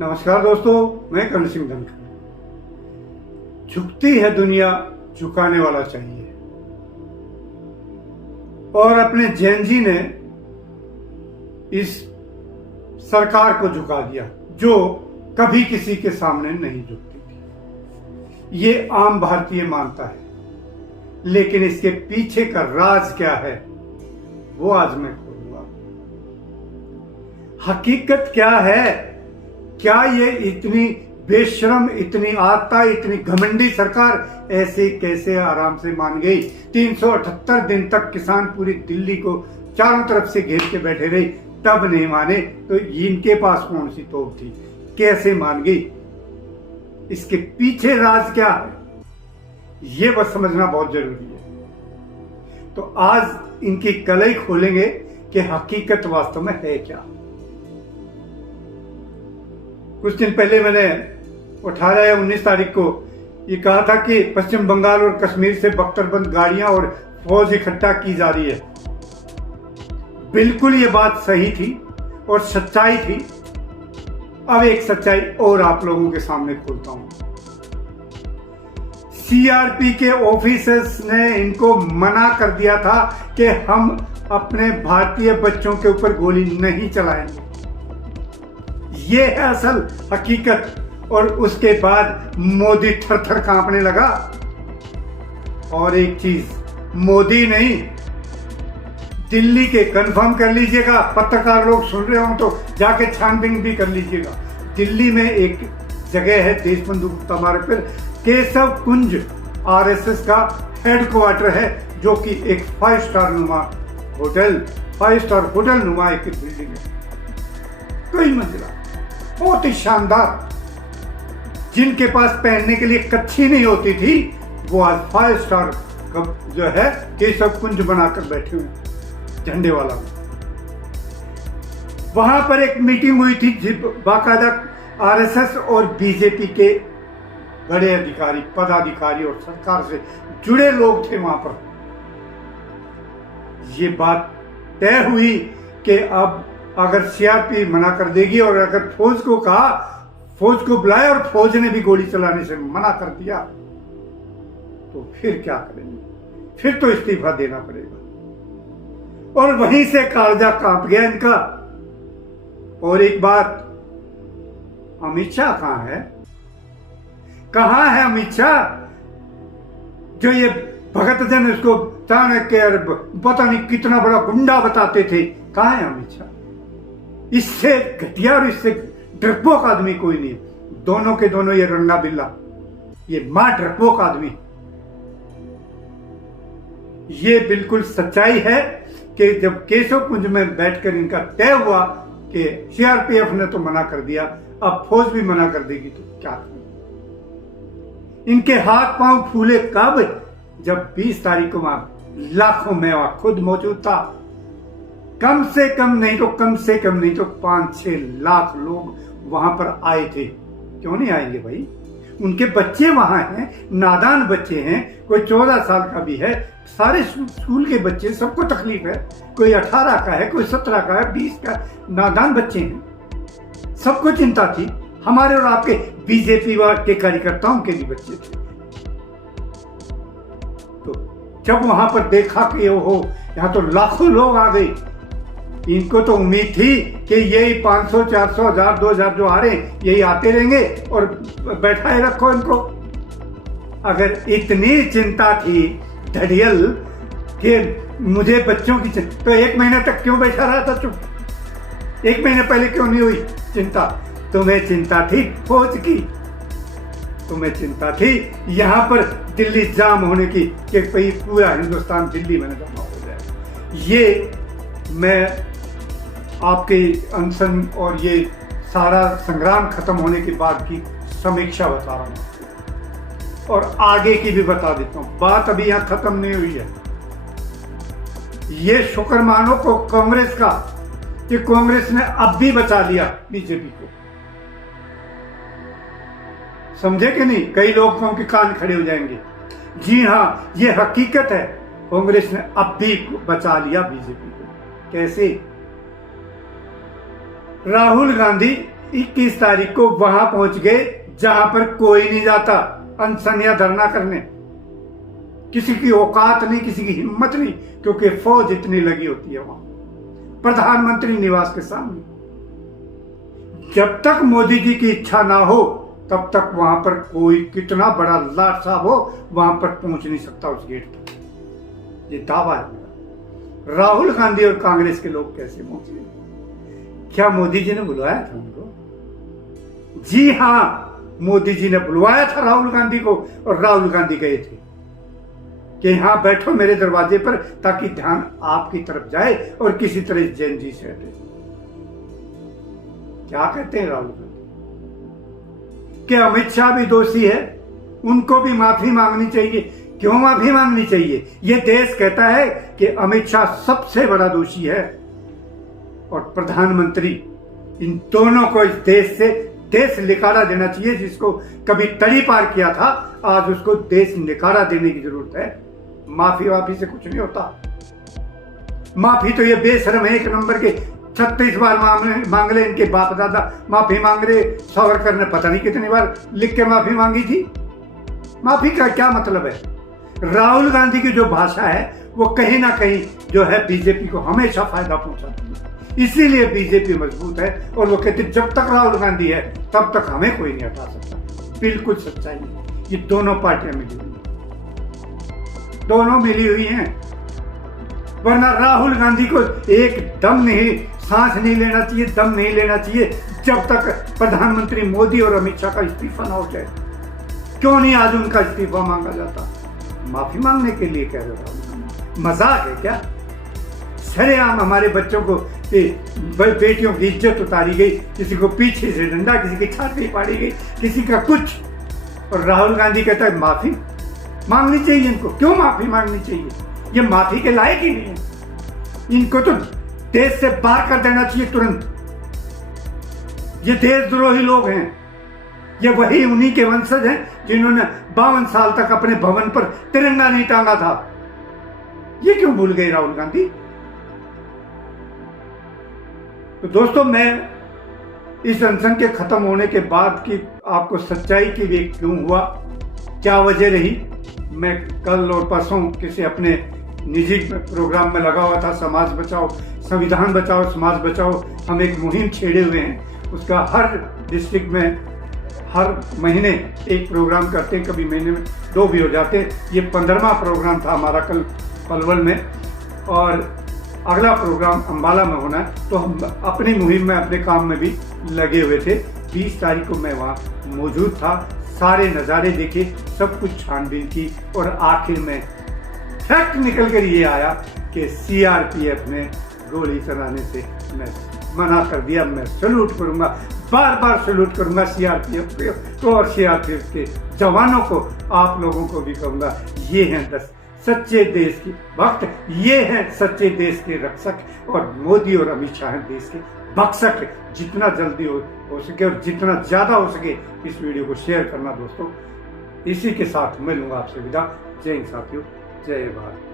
नमस्कार दोस्तों, मैं कर्ण सिंह धनखड़। झुकती है दुनिया, झुकाने वाला चाहिए। और अपने जैन जी ने इस सरकार को झुका दिया जो कभी किसी के सामने नहीं झुकती थी। ये आम भारतीय मानता है, लेकिन इसके पीछे का राज क्या है वो आज मैं खोलूंगा। हकीकत क्या है? क्या ये इतनी बेशरम, इतनी आता, इतनी घमंडी सरकार ऐसे कैसे आराम से मान गई? 378 दिन तक किसान पूरी दिल्ली को चारों तरफ से घेर के बैठे रहे, तब नहीं माने तो इनके पास कौन सी तोप थी? कैसे मान गई? इसके पीछे राज क्या है ये बस समझना बहुत जरूरी है। तो आज इनकी कलई खोलेंगे कि हकीकत वास्तव में है क्या। कुछ दिन पहले मैंने 18 या 19 तारीख को ये कहा था कि पश्चिम बंगाल और कश्मीर से बख्तरबंद गाड़ियां और फौज इकट्ठा की जा रही है। बिल्कुल ये बात सही थी और सच्चाई थी। अब एक सच्चाई और आप लोगों के सामने खोलता हूं। सीआरपी के ऑफिसर्स ने इनको मना कर दिया था कि हम अपने भारतीय बच्चों के ऊपर गोली नहीं चलाएंगे। ये है असल हकीकत। और उसके बाद मोदी थर-थर कांपने लगा। और एक चीज, मोदी नहीं, दिल्ली के कंफर्म कर लीजिएगा, पत्रकार लोग सुन रहे हो तो जाके छानबीन भी कर लीजिएगा। दिल्ली में एक जगह है देशबंधु गुप्ता मार्ग पर, केशव कुंज आरएसएस का हेडक्वार्टर है, जो कि एक 5 स्टार होटल नुमा एक बिल्डिंग है, कई मंजिला, बहुत ही शानदार। जिनके पास पहनने के लिए कच्छी नहीं होती थी वो आज 5 स्टार जो है केशव कुंज बनाकर बैठे हुए, झंडे वाला। वहां पर एक मीटिंग हुई थी, बाकायदा आरएसएस और बीजेपी के बड़े अधिकारी, पदाधिकारी और सरकार से जुड़े लोग थे वहां पर। ये बात तय हुई कि अब अगर सीआरपी मना कर देगी और अगर फौज को कहा, फौज को बुलाया और फौज ने भी गोली चलाने से मना कर दिया, तो फिर क्या करेंगे? फिर तो इस्तीफा देना पड़ेगा। और वहीं से कालजा कांप गया इनका। और एक बात, अमित शाह कहां है? कहां है अमित शाह? जो ये भगत जन उसको चाणक्य पता नहीं कितना बड़ा गुंडा बताते थे, कहां है अमित शाह? इससे घटिया और इससे डरपोक आदमी कोई नहीं। दोनों के दोनों ये रंगा बिल्ला, ये मां डरपोक आदमी। ये बिल्कुल सच्चाई है कि जब केशव कुंज में बैठकर इनका तय हुआ कि सीआरपीएफ ने तो मना कर दिया, अब फौज भी मना कर देगी, तो क्या करें? इनके हाथ पांव फूले कब? जब 20 तारीख को वहां लाखों में खुद मौजूद था। कम से कम नहीं तो 5-6 लाख लोग वहां पर आए थे। क्यों नहीं आएंगे भाई? उनके बच्चे वहां हैं, नादान बच्चे हैं, कोई 14 साल का भी है, सारे स्कूल के बच्चे, सबको तकलीफ है। कोई 18 का है, कोई 17 का है, 20 का, नादान बच्चे हैं। सबको चिंता थी। हमारे और आपके बीजेपी के कार्यकर्ताओं के भी बच्चे थे। तो जब वहां पर देखा कि ओहो, यहां तो लाखों लोग आ गए, इनको तो उम्मीद थी कि यही 500, 400, 1000, 2000 जो आ रहे यही आते रहेंगे और बैठाए रखो इनको। अगर इतनी चिंता थी धड़ियल कि मुझे बच्चों की चिंता, तो 1 महीने तक क्यों बैठा रहा था चुप? 1 महीने पहले क्यों नहीं हुई चिंता? तुम्हें चिंता थी फौज की, तुम्हें चिंता थी यहां पर दिल्ली जाम होने की, कि पूरा हिंदुस्तान दिल्ली में जमा हो जाए। ये मैं आपके अनशन और ये सारा संग्राम खत्म होने के बाद की समीक्षा बता रहा हूं और आगे की भी बता देता हूं। बात अभी यहां खत्म नहीं हुई है। ये शुक्र मानो को कांग्रेस का कि कांग्रेस ने अब भी बचा लिया बीजेपी को। समझे कि नहीं? कई लोगों के कान खड़े हो जाएंगे। जी हां, ये हकीकत है। कांग्रेस ने अब भी बचा लिया बीजेपी को। कैसे? राहुल गांधी 21 तारीख को वहां पहुंच गए जहां पर कोई नहीं जाता अनशन या धरना करने। किसी की औकात नहीं, किसी की हिम्मत नहीं, क्योंकि फौज इतनी लगी होती है वहां प्रधानमंत्री निवास के सामने। जब तक मोदी जी की इच्छा ना हो तब तक वहां पर कोई कितना बड़ा लाट साहब हो वहां पर पहुंच नहीं सकता उस गेट पर। ये दावा है मेरा। राहुल गांधी और कांग्रेस के लोग कैसे पहुंचे? क्या मोदी जी ने बुलवाया था उनको? जी हां, मोदी जी ने बुलवाया था राहुल गांधी को और राहुल गांधी गए थे कि यहां बैठो मेरे दरवाजे पर, ताकि ध्यान आपकी तरफ जाए और किसी तरह जैन जी से हटे। क्या कहते हैं राहुल गांधी कि अमित शाह भी दोषी है, उनको भी माफी मांगनी चाहिए। क्यों माफी मांगनी चाहिए? यह देश कहता है कि अमित शाह सबसे बड़ा दोषी है और प्रधानमंत्री। इन दोनों को इस देश से देश निकाला देना चाहिए। जिसको कभी तड़ी पार किया था, आज उसको देश निकाला देने की जरूरत है। माफी वाफी से कुछ नहीं होता। माफी तो ये बेशरम है, एक नंबर के 36 बार मांग ले इनके बाप दादा माफी मांग रहे। सावरकर ने पता नहीं कितनी बार लिख के माफी मांगी थी। माफी का क्या मतलब है? राहुल गांधी की जो भाषा है वो कहीं ना कहीं जो है बीजेपी को हमेशा फायदा पहुंचाती है। इसीलिए बीजेपी मजबूत है और वो कहते जब तक राहुल गांधी है तब तक हमें कोई नहीं हटा सकता। बिल्कुल सच्चाई है। ये दोनों पार्टियां मिली हुई, दोनों मिली हुई हैं। वरना राहुल गांधी को एक दम नहीं, सांस नहीं लेना चाहिए, दम नहीं लेना चाहिए जब तक प्रधानमंत्री मोदी और अमित शाह का इस्तीफा ना हो जाए। क्यों नहीं आज उनका इस्तीफा मांगा जाता? माफी मांगने के लिए कह रहे हो? मजाक है क्या? सरेआम हमारे बच्चों को बेटियों की इज्जत उतारी गई, किसी को पीछे से डंडा, किसी की छाती फाड़ी गई, किसी का कुछ। और राहुल गांधी कहता है माफी मांगनी चाहिए इनको। क्यों माफी मांगनी चाहिए? ये माफी के लायक ही नहीं है। इनको तो देश से बाहर कर देना चाहिए तुरंत। ये देशद्रोही लोग हैं। ये वही उन्हीं के वंशज हैं जिन्होंने 52 साल तक अपने भवन पर तिरंगा नहीं टांगा था। ये क्यों भूल गए राहुल गांधी? तो दोस्तों, मैं इस अनशन के खत्म होने के बाद की आपको सच्चाई की वे क्यों हुआ, क्या वजह रही, मैं कल और परसों किसी अपने निजी प्रोग्राम में लगा हुआ था। समाज बचाओ, संविधान बचाओ, समाज बचाओ। हम एक मुहिम छेड़े हुए हैं। उसका हर डिस्ट्रिक्ट में हर महीने एक प्रोग्राम करते हैं, कभी महीने में 2 भी हो जाते हैं। ये 15वां प्रोग्राम था हमारा कल पलवल में और अगला प्रोग्राम अंबाला में होना है। तो हम अपनी मुहिम में, अपने काम में भी लगे हुए थे। 20 तारीख को मैं वहाँ मौजूद था, सारे नज़ारे देखे, सब कुछ छानबीन की और आखिर में फैक्ट निकल कर ये आया कि सीआरपीएफ ने गोली चलाने से मैं मना कर दिया। मैं सैल्यूट करूंगा, बार बार सैल्यूट करूंगा सीआरपीएफ को और सीआरपीएफ के जवानों को। आप लोगों को भी कहूंगा, ये हैं 10 सच्चे देश के भक्त, ये हैं सच्चे देश के रक्षक और मोदी और अमित शाह हैं देश के भक्षक। जितना जल्दी हो सके और जितना ज्यादा हो सके इस वीडियो को शेयर करना दोस्तों। इसी के साथ मैं लूंगा आपसे विदा। जय हिंद साथियों, जय भारत।